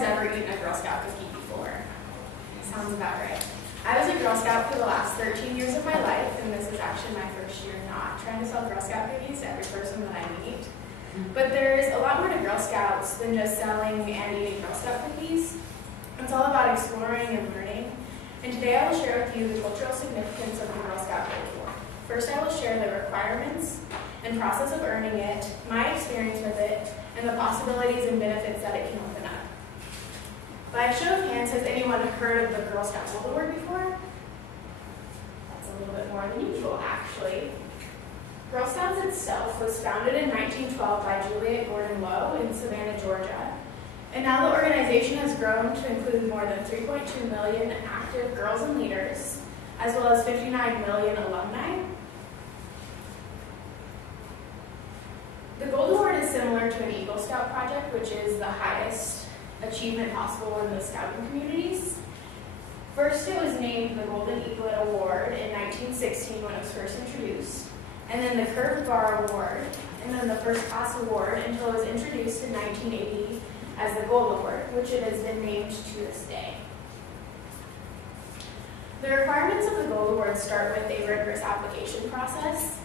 guys ever eaten a Girl Scout cookie before? Sounds about right. I was a Girl Scout for the last 13 years of my life, and this is actually my first year not trying to sell Girl Scout cookies to every person that I meet. But there's a lot more to Girl Scouts than just selling and eating Girl Scout cookies. It's all about exploring and learning. And today I will share with you the cultural significance of the Girl Scout Gold Award. First, I will share the requirements and process of earning it, my experience with it, and the possibilities and benefits that it can open up. By a show of hands, has anyone heard of the Girl Scout Gold Award before? That's a little bit more than usual, actually. Girl Scouts itself was founded in 1912 by Juliet Gordon Lowe in Savannah, Georgia. And now the organization has grown to include more than 3.2 million active girls and leaders, as well as 59 million alumni. The Gold Award is similar to an Eagle Scout project, which is the highest achievement possible in the scouting communities. First, it was named the Golden Eaglet Award in 1916 when it was first introduced, and then the Curved Bar Award, and then the First Class Award until it was introduced in 1980 as the Gold Award, which it has been named to this day. The requirements of the Gold Award start with a rigorous application process.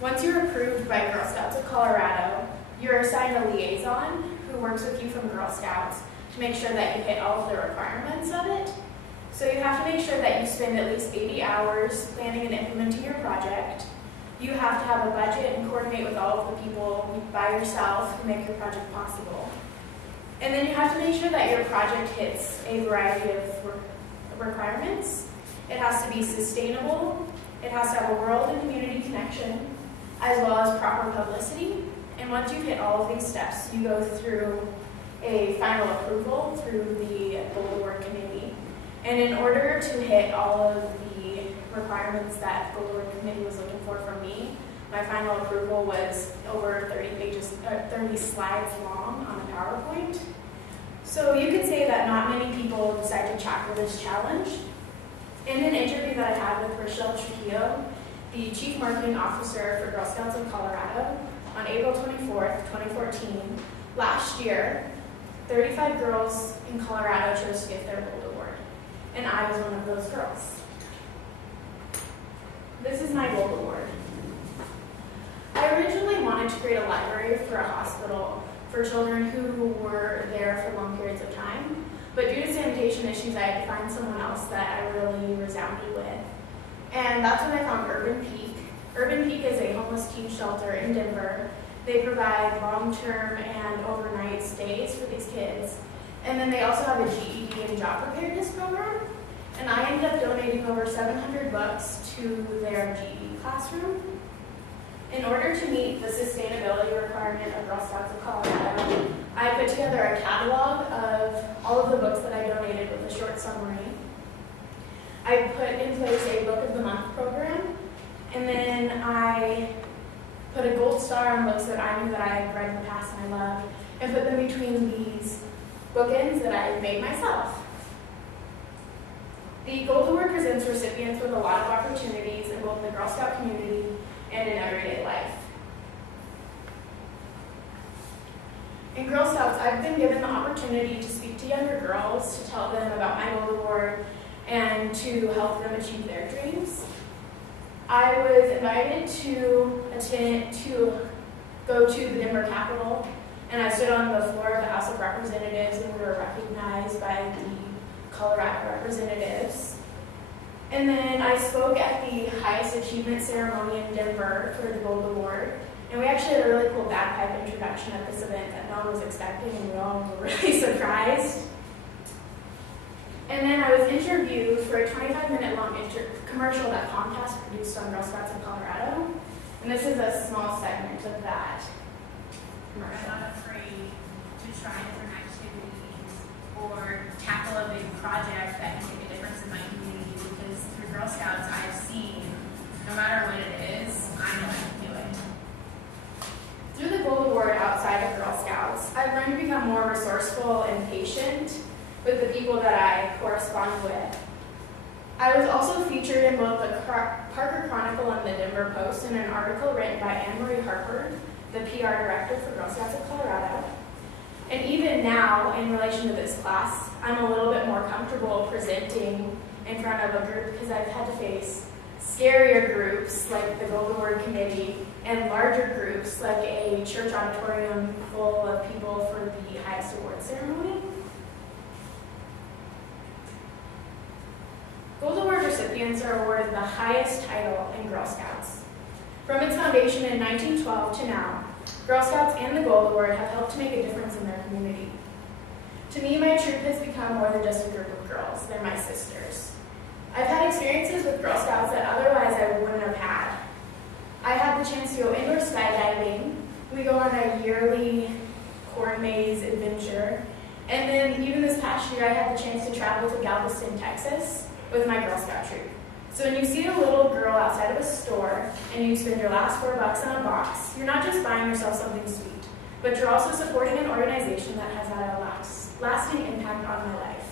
Once you're approved by Girl Scouts of Colorado, you're assigned a liaison who works with you from Girl Scouts to make sure that you hit all of the requirements of it. So you have to make sure that you spend at least 80 hours planning and implementing your project. You have to have a budget and coordinate with all of the people by yourself who make your project possible. And then you have to make sure that your project hits a variety of requirements. It has to be sustainable, it has to have a world and community connection, as well as proper publicity. And once you hit all of these steps, you go through a final approval through the Gold Award Committee. And in order to hit all of the requirements that the Gold Award Committee was looking for from me, my final approval was over 30 slides long on a PowerPoint. So you could say that not many people decide to tackle this challenge. In an interview that I had with Rochelle Trujillo, the Chief Marketing Officer for Girl Scouts of Colorado, on April 24th, 2014, last year, 35 girls in Colorado chose to get their Gold Award, and I was one of those girls. This is my Gold Award. I originally wanted to create a library for a hospital for children who were there for long periods of time, but due to sanitation issues, I had to find someone else that I really resounded with. And that's when I found Urban Peak. Urban Peak is a homeless teen shelter in Denver. They provide long-term and overnight stays for these kids. And then they also have a GED and job preparedness program. And I ended up donating over $700 to their GED classroom. In order to meet the sustainability requirement of Girl Scouts of Colorado, I put together a catalog of all of the books that I donated with a short summary. I put in place a Book of the Month program, and then I put a gold star on books that I knew that I had read in the past and I loved, and put them between these bookends that I made myself. The Gold Award presents recipients with a lot of opportunities in both the Girl Scout community and in everyday life. In Girl Scouts, I've been given the opportunity to speak to younger girls, to tell them about my Gold Award, and to help them achieve their dreams. I was invited to go to the Denver Capitol, and I stood on the floor of the House of Representatives, and we were recognized by the Colorado representatives. And then I spoke at the highest achievement ceremony in Denver for the Gold Award. And we actually had a really cool bagpipe introduction at this event that no one was expecting, and we all were really surprised. And then I was interviewed for a 25-minute long commercial that Comcast produced on Girl Scouts of Colorado. And this is a small segment of that commercial. I'm not afraid to try different activities or tackle a big project that can make a difference in my community, because through Girl Scouts I've seen, no matter what it is, I know I can do it. Through the Gold Award outside of Girl Scouts, I've learned to become more resourceful and patient with the people that I correspond with. I was also featured in both the Parker Chronicle and the Denver Post in an article written by Anne Marie Harper, the PR director for Girl Scouts of Colorado. And even now, in relation to this class, I'm a little bit more comfortable presenting in front of a group because I've had to face scarier groups like the Golden Word Committee and larger groups like a church auditorium full of people for the highest award ceremony. Gold Award recipients are awarded the highest title in Girl Scouts. From its foundation in 1912 to now, Girl Scouts and the Gold Award have helped to make a difference in their community. To me, my troop has become more than just a group of girls. They're my sisters. I've had experiences with Girl Scouts that otherwise I wouldn't have had. I had the chance to go indoor skydiving. We go on a yearly corn maze adventure. And then even this past year, I had the chance to travel to Galveston, Texas with my Girl Scout troop. So when you see a little girl outside of a store and you spend your last $4 on a box, you're not just buying yourself something sweet, but you're also supporting an organization that has had a lasting impact on my life.